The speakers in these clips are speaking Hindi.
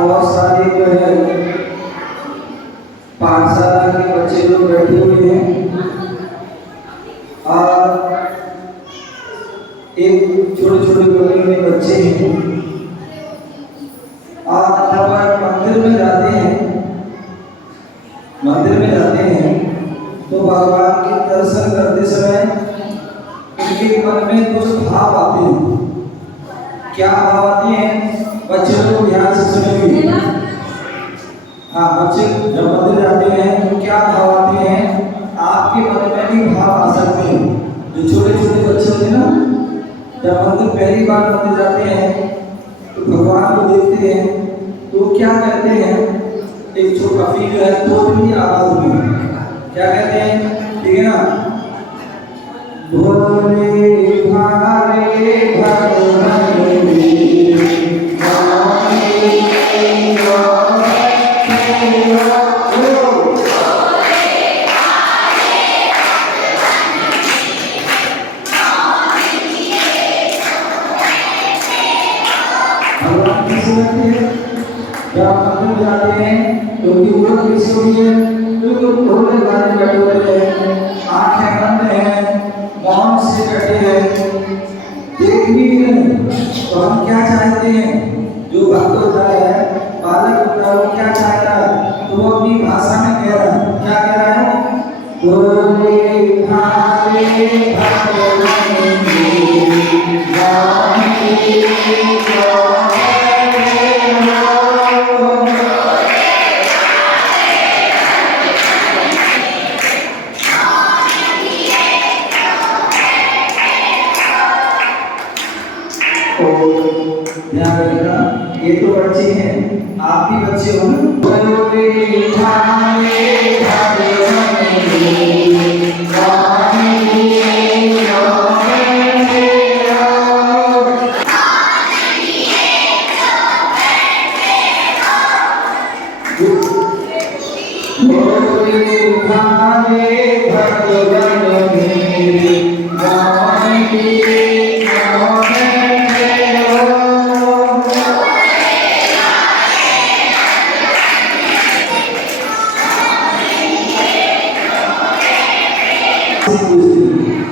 बहुत सारे जो है पाठशाला के बच्चे लोग बैठे हुए हैं और एक छोटे छोटे गली में बच्चे हैं और जब मंदिर में जाते हैं तो भगवान के दर्शन करते समय उनके मन में कुछ भाव आते हैं। क्या भाव आते हैं बच्चे लोग ध्यान से सुनिए। हाँ, बच्चे जब मंदिर जाते हैं तो क्या भाव आते हैं, आपके मन में भी भाव आ सकते हैं। जो छोटे छोटे बच्चे होते हैं ना, जब मंदिर पहली बार मंदिर जाते हैं तो भगवान को देखते हैं तो क्या कहते हैं, एक छोटा फील जो है तोतली आवाज में क्या कहते हैं, ठीक है ना, भोले भाले भगवान जाते हैं तो उनकी उम्र कैसी हुई है, बिल्कुल भोले भाले बैठे हुए हैं, आंखें बंद हैं, मौन से बैठे हैं, देख भी नहीं। तो हम क्या चाहते हैं, जो भक्त होता है, बालक होता है, वो क्या चाहता है, तो वो अपनी भाषा में कह रहा है, क्या कह रहा है, भोले भाले ध्यान रखना, ये तो बच्चे हैं, आप भी बच्चे हो ना।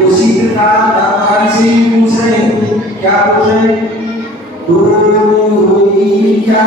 उसी प्रकार भगवान से पूछ रहे, क्या पूछ रहे, क्या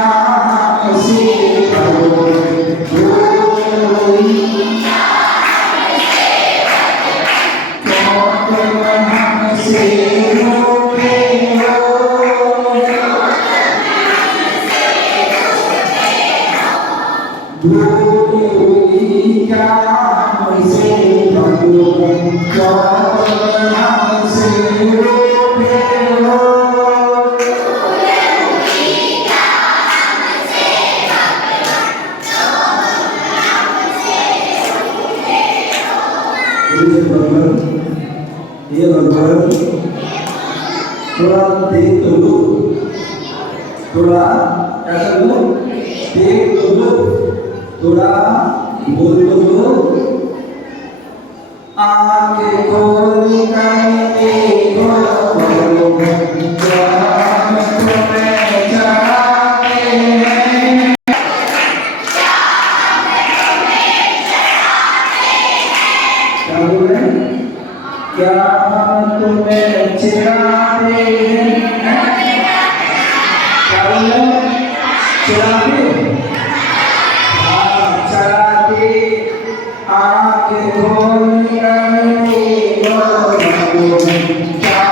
ये भगवान थोड़ा देख तो लो, थोड़ा क्या कर लो, देख तो लो, थोड़ा बोल तो लो, आंखें खोल कर देखो, क्या तुम्हें चिराते हैं, क्या बोले, चिराते, हाँ चराते, आंखें खोल कर देखो, क्या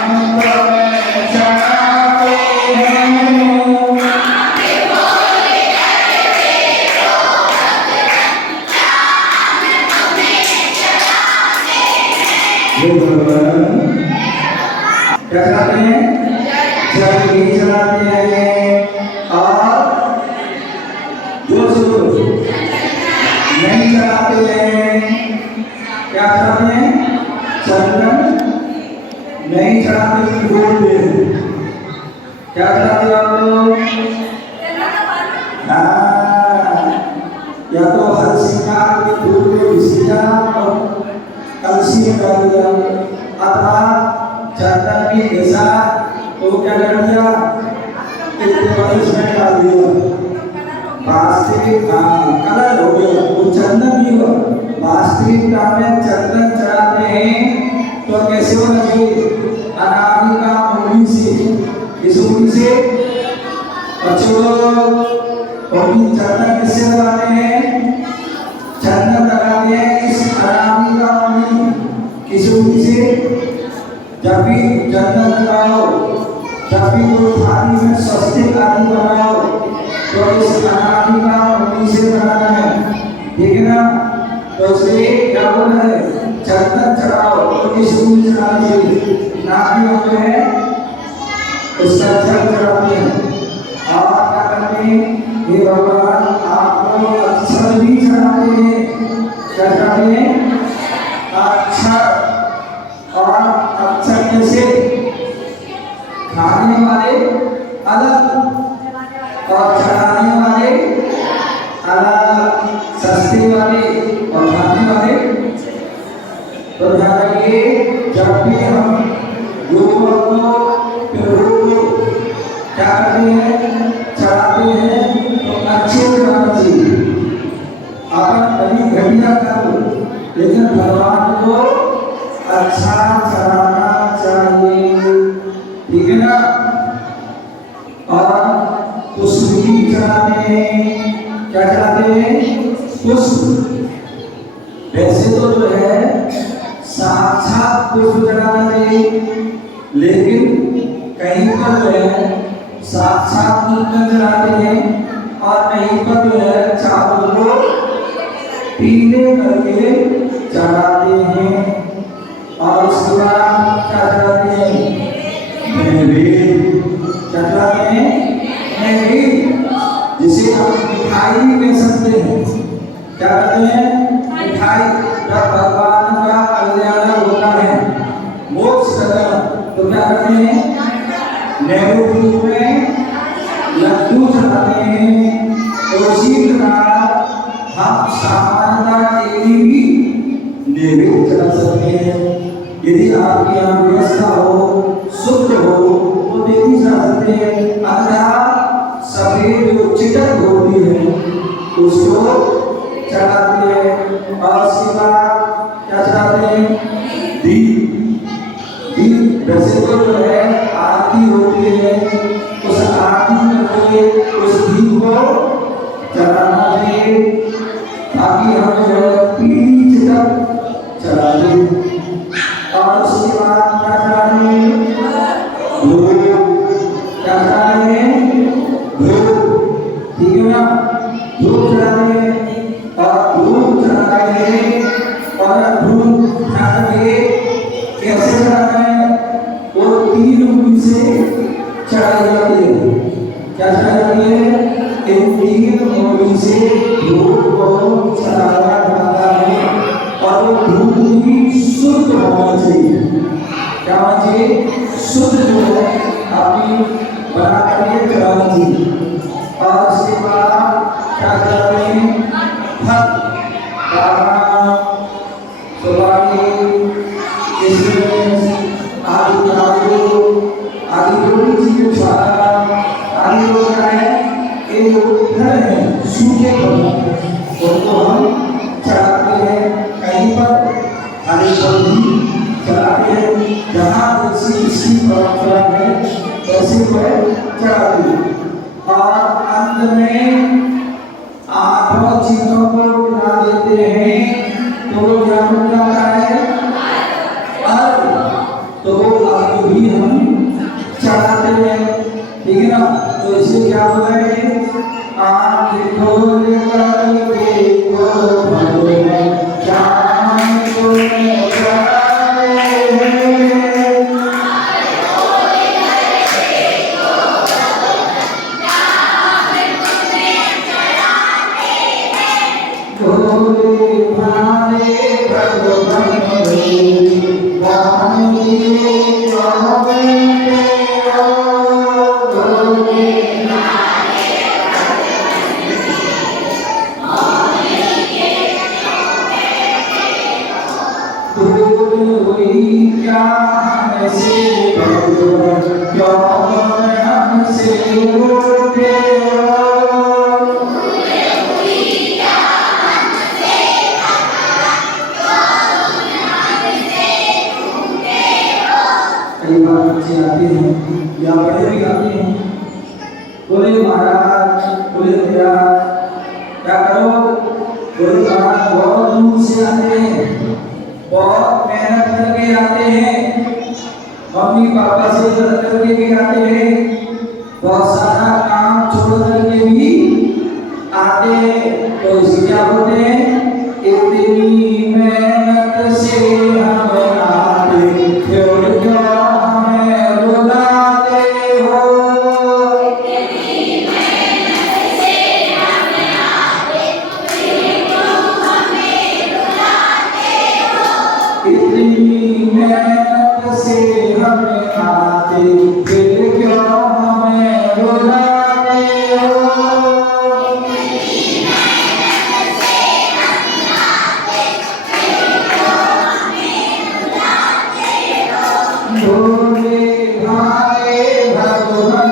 तुम्हें चराते हैं, क्या चलाते हैं, चरखी चलाते हैं और जोर से बोलो, नहीं चढ़ाते हैं। क्या चढ़ाते हैं? चंदन नहीं चढ़ाते, बोलते हैं। क्या चढ़ाते आप लोग? या तो हर श्रृंगार के फूल को घिसिया और कलसी में डाल दिया, अथवा चंदन भी घिसा तो क्या कर दिया? इसमें डाल दिया। वास्तविक कलर हो गया, वो चंदन भी हुआ। वास्तविकता में चंदन चढ़ाते हैं तो कैसे होना चाहिए? अनामिका मूली से। इस मूली से चंदन किससे लगाते हैं? चंदन लगाते हैं इस अनामिका मूली किस मूली से? जब भी चंदन लगाओ, जब भी कोई थाली में स्वस्तिक आदि बनाओ तो इस अनामिका मूली से बनाना है, ठीक है ना? तो इसलिए क्या बोलना है? चंदन चढ़ाओ तो इस मूली से चढ़ाना चाहिए, ना कि होते हैं उसका जल चढ़ाते हैं। और क्या करते हैं? हे भगवान आपको अक्षर भी चढ़ाते हैं। क्या चढ़ाते हैं? अक्षर। और अक्षर कैसे? खाने वाले अलग और चढ़ाने वाले अलग, सस्ते वाले और खाने वाले। तो ध्यान रखिए, जब भी हम गोबर को क्या करते हैं? चढ़ाते हैं तो अच्छे चढ़ाना चाहिए। आप कभी घटिया करो, लेकिन भगवान को अच्छा चढ़ाना चाहिए, ठीक है ना? और पुष्प भी चढ़ाते हैं। क्या चढ़ाते हैं? पुष्प। वैसे तो जो है साक्षात पुष्प चढ़ाना चाहिए, लेकिन कहीं पर जो है साक्षात पुष्प चढ़ाते हैं और कहीं पर जो है चावल को पीले करके चढ़ाते हैं। और उसके बाद क्या चढ़ाते हैं? नैवेद्य। क्या चढ़ाते हैं? नैवेद्य, जिसे हम मिठाई भी कह सकते हैं। क्या कहते हैं? मिठाई। जब भगवान का कल्याण होता है, मोक्ष करना, तो क्या करते हैं? नैवेद्य रूप में लड्डू चढ़ाते हैं। तो उसी प्रकार हम सामान्यता देवी भी नैवेद्य चढ़ा सकते हैं। यदि आपके यहाँ व्यवस्था हो, शुद्ध हो, तो देवी चढ़ा सकते हैं। अन्यथा सफेद जो चिटक होती है उसको चढ़ाते हैं। और उसके बाद क्या चढ़ाते हैं? दीप। दीप वैसे तो जो है आरती होती है, उस आरती में उस दीप को चढ़ाना चाहिए, ताकि हम जो है पीली चिटक चढ़ा दें। और उसके बाद क्या चढ़ाते हैं? धूप। क्या चढ़ाते हैं? धूप, ठीक है ना? धूप चढ़ाते हैं और धूप चढ़ाते हैं और धूप चढ़ाते कैसे चढ़ाना है? वो 3 उंगली से चढ़ाई जाती है। क्या चढ़ाई जाती है? इन 3 उंगली से धूप को चढ़ाया जाता है। और वो धूप भी शुद्ध होना चाहिए। क्या होना चाहिए? शुद्ध जो है अपनी बना करके चढ़ाना चाहिए। और उसके बाद क्या करते हैं? फल, आदि जो भी चीजें आदि लोग क्या है? ये जो फल है, सूखे फल, उनको हम चढ़ाते हैं। कहीं पर हरे फल भी चढ़ाते हैं, जहाँ जिसकी परंपरा है वैसे वह चढ़ाते हैं। और अंत में 8 चीजों को मिला देते हैं, तो वो क्या बन जाता है? तो वो आगे भी हम चढ़ाते हैं, ठीक है ना? तो इसे क्या बोलेंगे? आँखें खोल कर देखो भगवान चाँद को चढ़ाए हैं। भारे भगवान कई बार बच्चे आते हैं या बड़े भी आते हैं, बोले महाराज, बोले मेरा क्या करो, बोले महाराज बहुत दूर से आते हैं, बहुत मेहनत करके आते हैं, मम्मी पापा से मदद करके भी आते हैं, बहुत सारा काम छोड़ करके भी आते हैं, तो इसे क्या बोलते हैं, इतनी मेहनत से हम आते फिर क्यों हमें रुलाते हो, इतनी मेहनत से हम आते फिर क्यों हमें रुलाते हो, भोले भाले भगवान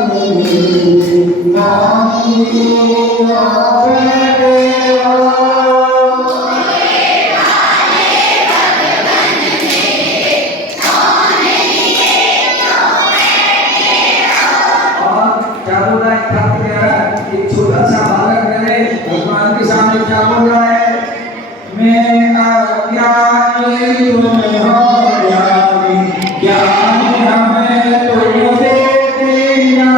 एक छोटा सा बालक है भगवान के सामने क्या बोल रहा है, मैं अज्ञानी तुम हो ज्ञानी, ज्ञानी हमें तुम दे देना,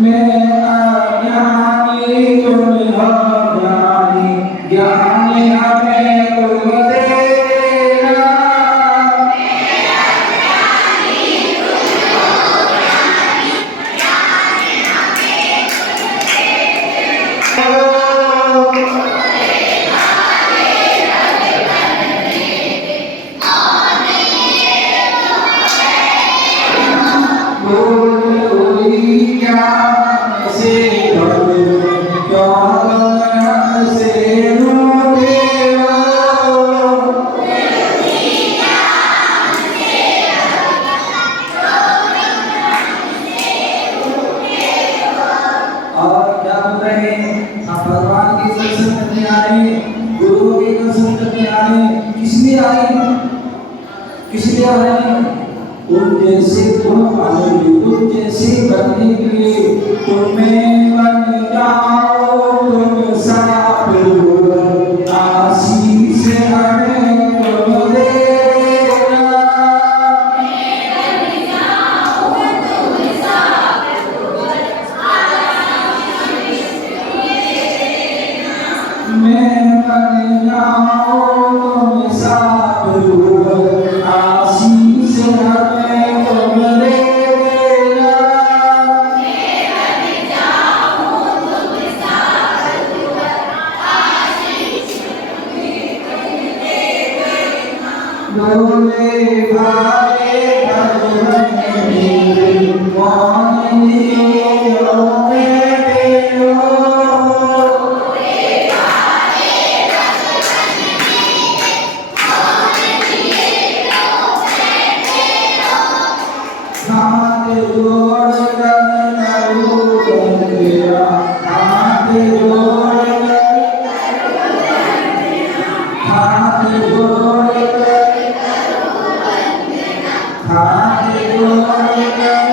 मैं अज्ञानी तुम हो ज्ञानी, ज्ञानी हमें तुम दे देना, और क्या बोल रहे हैं, आप भगवान के दर्शन करने आ रहे हैं, गुरु के दर्शन करने आ रहे हैं, किस लिए आ रहे हैं, किस लिए आ रहे हैं, तुम जैसे गुण पाने के लिए, तुम जैसे बनने के लिए, तुम्हें बन जाओ तुम साफ आशीष हमें तुम दे देना, मैं बन जाऊं तुम साफ आशीष हमें तुम दे देना, भोले भाले भगवान मोहन लियो बेटे हो, हाथ जोड़ कर करो बंदेया, हाथ जोड़ कर, हाथ जोड़ कर, हाथ जोड़ कर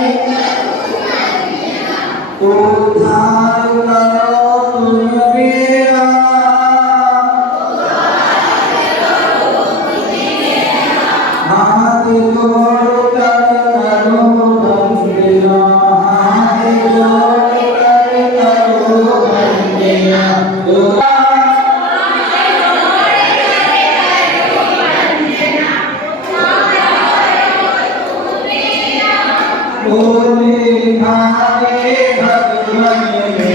उद्धार करो तुम मेरा, हाथ जोड़ कर करो बंदेया, हाथ जोड़ कर करो बंदेया, ओले भावे भगवन